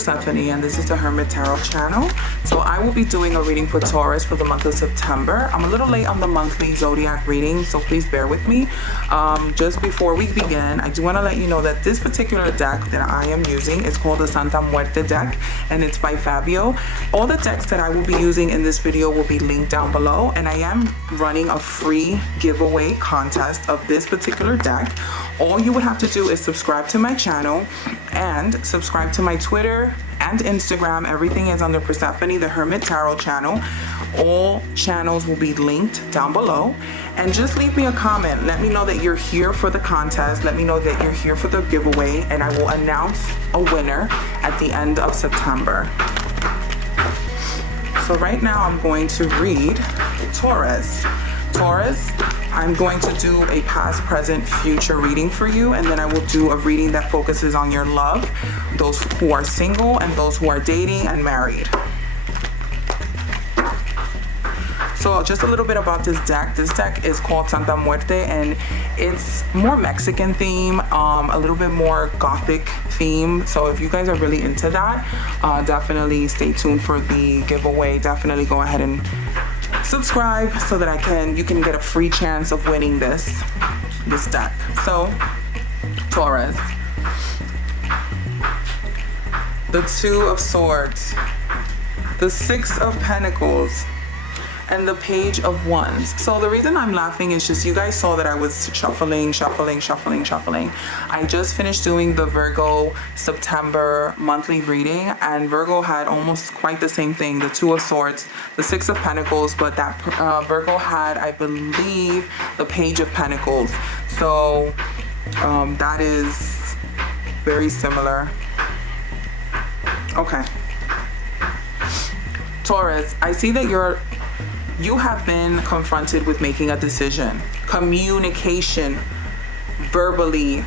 Persephone, and this is the Hermit Tarot channel. So I will be doing a reading for Taurus for the month of September. I'm a little late on the monthly Zodiac reading, so please bear with me. Just before we begin, I do want to let you know that this particular deck that I am using is called the Santa Muerte deck, and it's by Fabio. All the decks that I will be using in this video will be linked down below, and I am running a free giveaway contest of this particular deck. All you would have to do is subscribe to my channel and subscribe to my Twitter and Instagram. Everything is under Persephone, the Hermit Tarot channel. All channels will be linked down below. And just leave me a comment. Let me know that you're here for the contest. Let me know that you're here for the giveaway, and I will announce a winner at the end of September. So right now I'm going to read Taurus. Taurus, I'm going to do a past, present, future reading for you, and then I will do a reading that focuses on your love, those who are single and those who are dating and married. So just a little bit about this deck. This deck is called Santa Muerte, and it's more Mexican theme, a little bit more gothic theme. So if you guys are really into that, definitely stay tuned for the giveaway. Definitely go ahead and subscribe so that you can get a free chance of winning this deck. So Taurus, the Two of Swords, the Six of Pentacles, and the Page of Wands. So the reason I'm laughing is just you guys saw that I was shuffling. I just finished doing the Virgo September monthly reading, and Virgo had almost quite the same thing, the Two of Swords, the Six of Pentacles, but that Virgo had, I believe, the Page of Pentacles. So that is very similar. Okay. Taurus, I see that you have been confronted with making a decision. Communication, verbally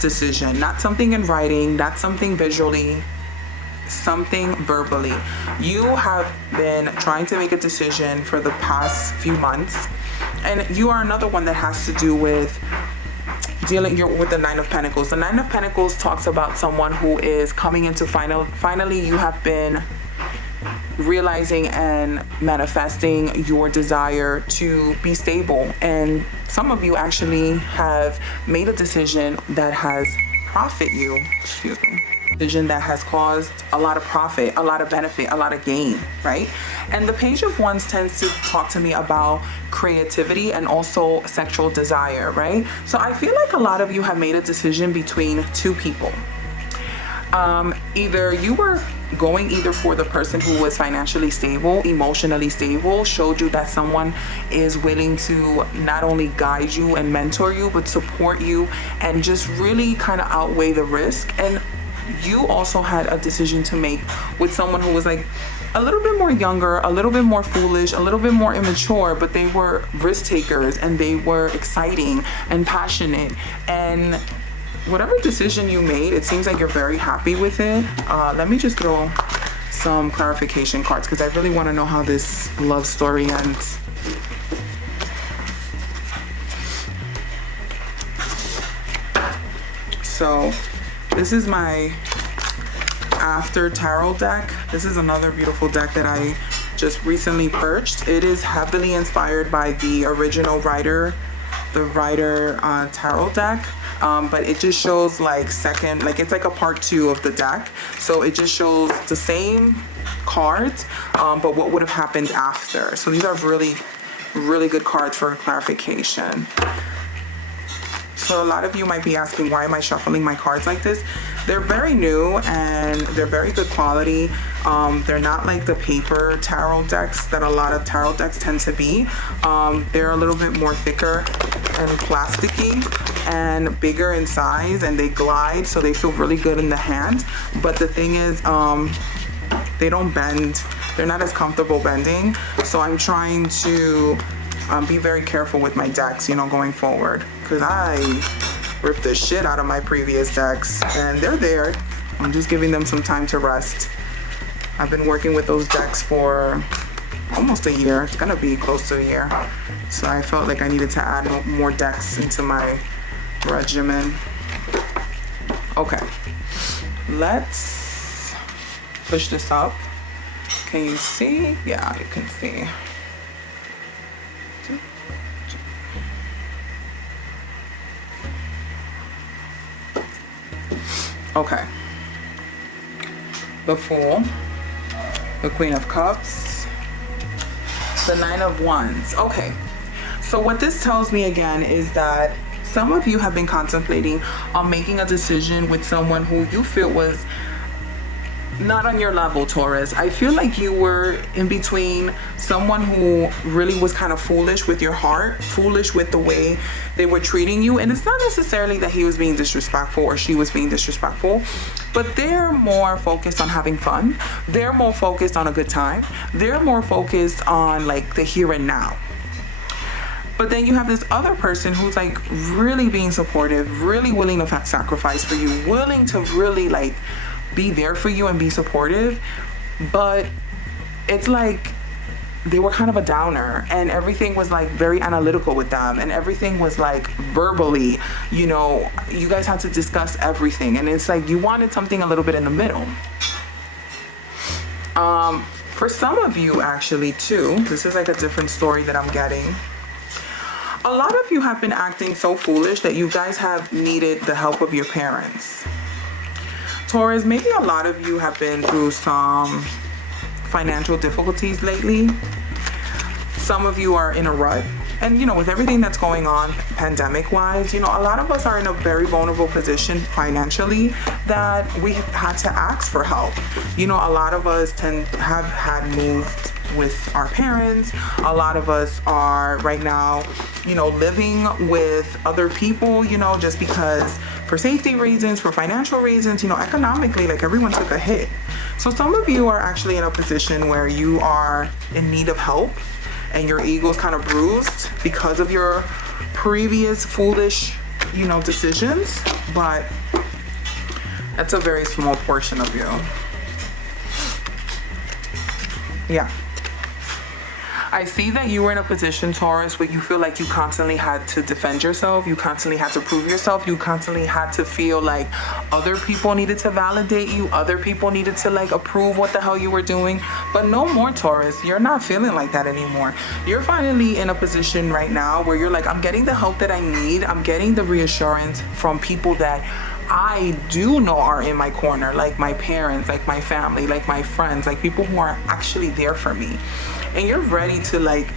decision, not something in writing, not something visually, something verbally. You have been trying to make a decision for the past few months, and you are another one that has to do with dealing with the Nine of Pentacles. The Nine of Pentacles talks about someone who is coming into finally you have been realizing and manifesting your desire to be stable, and some of you actually have made a decision that has decision that has caused a lot of profit, a lot of benefit, a lot of gain, right? And the Page of Wands tends to talk to me about creativity and also sexual desire, right? So I feel like a lot of you have made a decision between two people. Either you were going for the person who was financially stable, emotionally stable, showed you that someone is willing to not only guide you and mentor you, but support you and just really kind of outweigh the risk. And you also had a decision to make with someone who was like a little bit more younger, a little bit more foolish, a little bit more immature, but they were risk takers and they were exciting and passionate. And whatever decision you made, it seems like you're very happy with it. Let me just throw some clarification cards because I really want to know how this love story ends. So this is my After Tarot deck. This is another beautiful deck that I just recently purchased. It is heavily inspired by the original Rider Tarot deck. But it just shows it's like a part 2 of the deck. So it just shows the same cards, but what would have happened after. So these are really, really good cards for clarification. So a lot of you might be asking, why am I shuffling my cards like this? They're very new and they're very good quality. They're not like the paper tarot decks that a lot of tarot decks tend to be. They're a little bit more thicker and plasticky and bigger in size, and they glide, so they feel really good in the hand. But the thing is, they don't bend. They're not as comfortable bending. So I'm trying to be very careful with my decks, going forward, because I ripped the shit out of my previous decks, and they're there. I'm just giving them some time to rest. I've been working with those decks for almost a year. It's gonna be close to a year. So I felt like I needed to add more decks into my regimen. Okay, let's push this up. Can you see? Yeah, you can see. Okay. The Fool, the Queen of Cups, the Nine of Wands. Okay. So what this tells me again is that some of you have been contemplating on making a decision with someone who you feel was not on your level, Taurus. I feel like you were in between someone who really was kind of foolish with your heart, foolish with the way they were treating you. And it's not necessarily that he was being disrespectful or she was being disrespectful, but they're more focused on having fun. They're more focused on a good time. They're more focused on like the here and now. But then you have this other person who's like really being supportive, really willing to sacrifice for you, willing to really like be there for you and be supportive. But it's like they were kind of a downer, and everything was like very analytical with them, and everything was like verbally, you know, you guys had to discuss everything, and it's like you wanted something a little bit in the middle. For some of you actually too, this is like a different story that I'm getting. A lot of you have been acting so foolish that you guys have needed the help of your parents. Taurus, maybe a lot of you have been through some financial difficulties lately. Some of you are in a rut. And, you know, with everything that's going on pandemic-wise, you know, a lot of us are in a very vulnerable position financially that we have had to ask for help. You know, a lot of us have had moved with our parents. A lot of us are right now, you know, living with other people, you know, just because for safety reasons, for financial reasons, you know, economically, like everyone took a hit. So some of you are actually in a position where you are in need of help and your ego's kind of bruised because of your previous foolish, you know, decisions, but that's a very small portion of you. Yeah. I see that you were in a position, Taurus, where you feel like you constantly had to defend yourself. You constantly had to prove yourself. You constantly had to feel like other people needed to validate you. Other people needed to like approve what the hell you were doing. But no more, Taurus. You're not feeling like that anymore. You're finally in a position right now where you're like, I'm getting the help that I need. I'm getting the reassurance from people that I do know are in my corner, like my parents, like my family, like my friends, like people who are actually there for me. And you're ready to like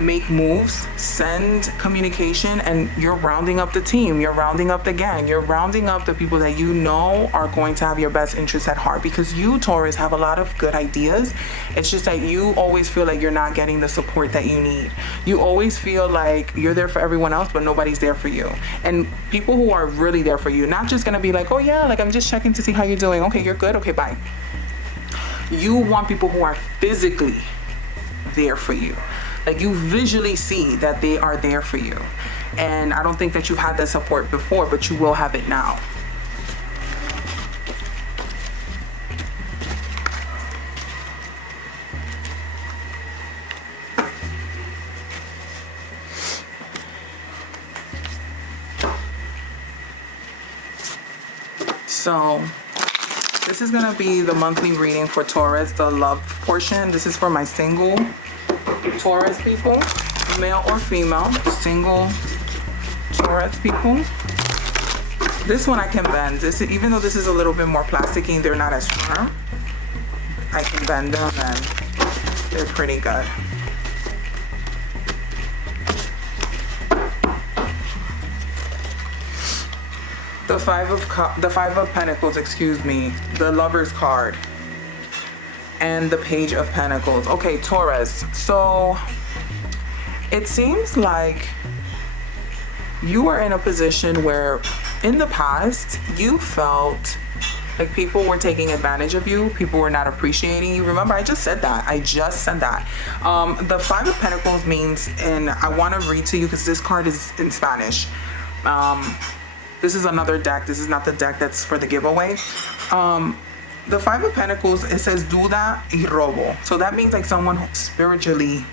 make moves, send communication, and you're rounding up the team, you're rounding up the gang, you're rounding up the people that you know are going to have your best interests at heart, because you, Taurus, have a lot of good ideas. It's just that you always feel like you're not getting the support that you need. You always feel like you're there for everyone else, but nobody's there for you. And people who are really there for you, not just gonna be like, oh yeah, like I'm just checking to see how you're doing. Okay, you're good, okay, bye. You want people who are physically there for you. Like you visually see that they are there for you. And I don't think that you've had that support before, but you will have it now. So this is gonna be the monthly reading for Taurus, the love portion. This is for my single Taurus people, male or female, single Taurus people. This one I can bend. This, even though this is a little bit more plasticky and they're not as firm, I can bend them and they're pretty good. The Five of Pentacles, excuse me, the Lover's card, and the Page of Pentacles. Okay, Taurus, so it seems like you were in a position where in the past you felt like people were taking advantage of you, people were not appreciating you. Remember, I just said that. The Five of Pentacles means, and I want to read to you because this card is in Spanish. This is another deck. This is not the deck that's for the giveaway. The Five of Pentacles, it says duda y robo. So that means like someone who spiritually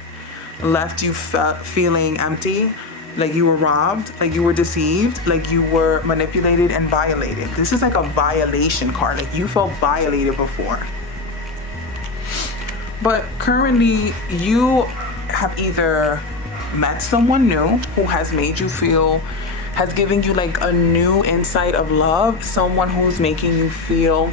left you feeling empty, like you were robbed, like you were deceived, like you were manipulated and violated. This is like a violation card, like you felt violated before. But currently you have either met someone new who has made you feel, has given you like a new insight of love, someone who's making you feel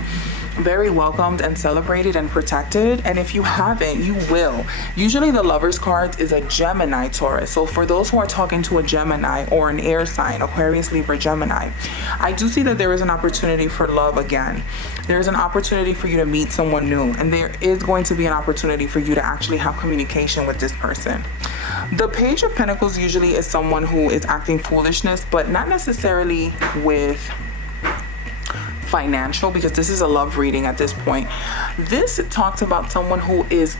very welcomed and celebrated and protected. And if you haven't, you will. Usually the Lovers card is a Gemini, Taurus. So for those who are talking to a Gemini or an air sign, Aquarius, Libra, Gemini, I do see that there is an opportunity for love again. There's an opportunity for you to meet someone new, and there is going to be an opportunity for you to actually have communication with this person. The Page of Pentacles usually is someone who is acting foolishness, but not necessarily with financial, because this is a love reading at this point. This talks about someone who is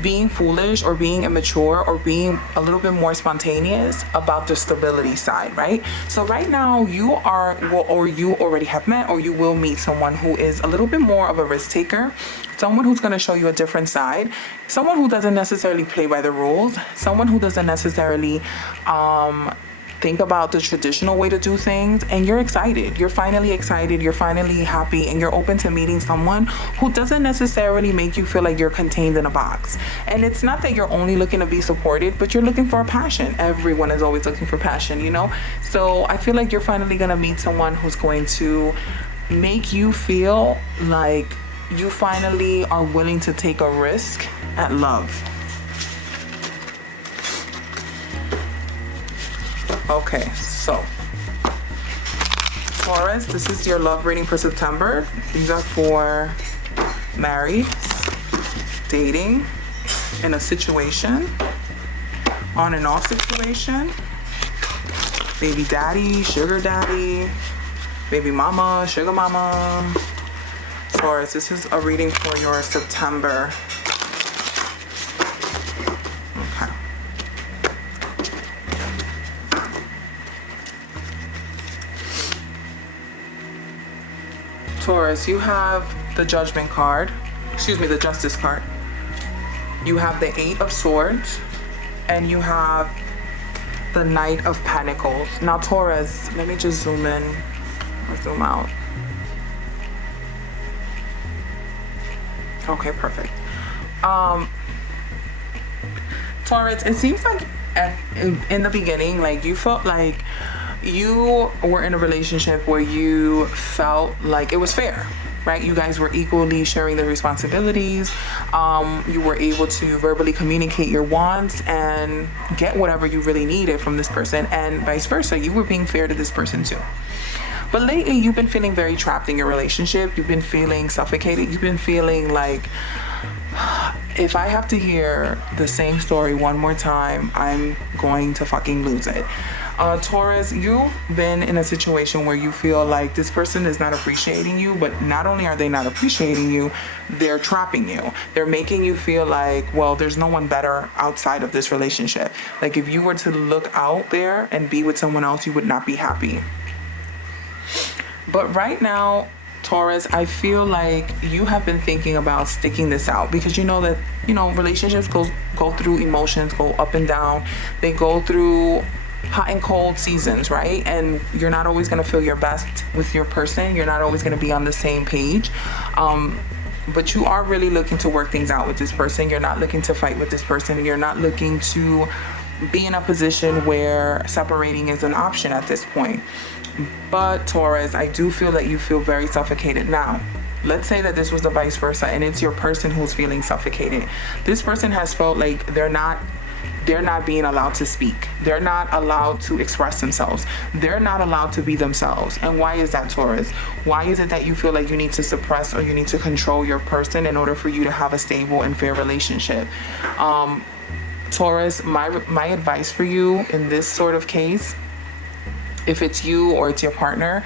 being foolish or being immature or being a little bit more spontaneous about the stability side, right? So right now you are, or you already have met, or you will meet someone who is a little bit more of a risk taker, someone who's going to show you a different side, someone who doesn't necessarily play by the rules, someone who doesn't necessarily think about the traditional way to do things. And you're excited, you're finally excited, you're finally happy, and you're open to meeting someone who doesn't necessarily make you feel like you're contained in a box. And it's not that you're only looking to be supported, but you're looking for a passion. Everyone is always looking for passion, you know? So I feel like you're finally gonna meet someone who's going to make you feel like you finally are willing to take a risk at love. Okay, so Taurus, this is your love reading for September. These are for married, dating, in a situation, on and off situation, baby daddy, sugar daddy, baby mama, sugar mama. Taurus, this is a reading for your September. Taurus, you have the Judgment card, the Justice card. You have the Eight of Swords, and you have the Knight of Pentacles. Now Taurus, let me just zoom in or zoom out. Okay, perfect. Taurus, it seems like in the beginning, like you felt like you were in a relationship where you felt like it was fair, right? You guys were equally sharing the responsibilities. You were able to verbally communicate your wants and get whatever you really needed from this person, and vice versa. You were being fair to this person too. But lately, you've been feeling very trapped in your relationship. You've been feeling suffocated. You've been feeling like, if I have to hear the same story one more time, I'm going to fucking lose it. Taurus, you've been in a situation where you feel like this person is not appreciating you, but not only are they not appreciating you, they're trapping you. They're making you feel like, well, there's no one better outside of this relationship. Like if you were to look out there and be with someone else, you would not be happy. But right now, Taurus, I feel like you have been thinking about sticking this out, because you know that, relationships go through emotions, go up and down. They go through hot and cold seasons, right? And you're not always going to feel your best with your person. You're not always going to be on the same page. But you are really looking to work things out with this person. You're not looking to fight with this person. You're not looking to be in a position where separating is an option at this point. But Taurus, I do feel that you feel very suffocated. Now, let's say that this was the vice versa and it's your person who's feeling suffocated. This person has felt like they're not being allowed to speak. They're not allowed to express themselves. They're not allowed to be themselves. And why is that, Taurus? Why is it that you feel like you need to suppress or you need to control your person in order for you to have a stable and fair relationship? Taurus, my advice for you in this sort of case, if it's you or it's your partner,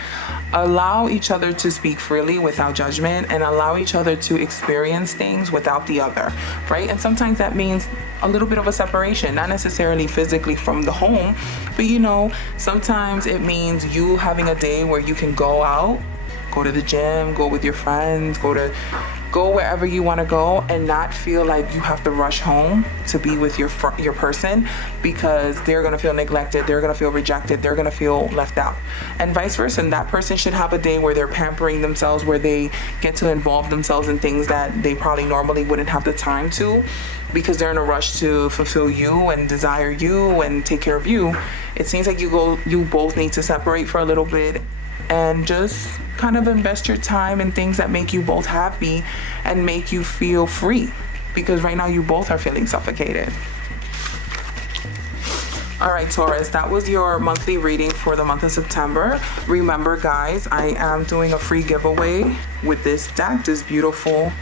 allow each other to speak freely without judgment, and allow each other to experience things without the other, right? And sometimes that means a little bit of a separation, not necessarily physically from the home, but sometimes it means you having a day where you can go out, go to the gym, go with your friends, go to Go wherever you want to go and not feel like you have to rush home to be with your person, because they're going to feel neglected, they're going to feel rejected, they're going to feel left out, and vice versa. And that person should have a day where they're pampering themselves, where they get to involve themselves in things that they probably normally wouldn't have the time to, because they're in a rush to fulfill you and desire you and take care of you. It seems like you both need to separate for a little bit and just kind of invest your time in things that make you both happy and make you feel free, because right now you both are feeling suffocated. All right, Taurus, that was your monthly reading for the month of September. Remember, guys, I am doing a free giveaway with this deck, this beautiful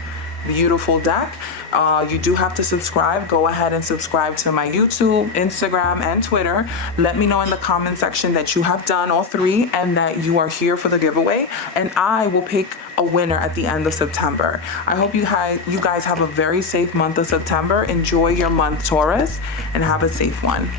deck. You do have to subscribe. Go ahead and subscribe to my YouTube, Instagram, and Twitter. Let me know in the comment section that you have done all three and that you are here for the giveaway, and I will pick a winner at the end of September. I hope you guys have a very safe month of September. Enjoy your month, Taurus, and have a safe one.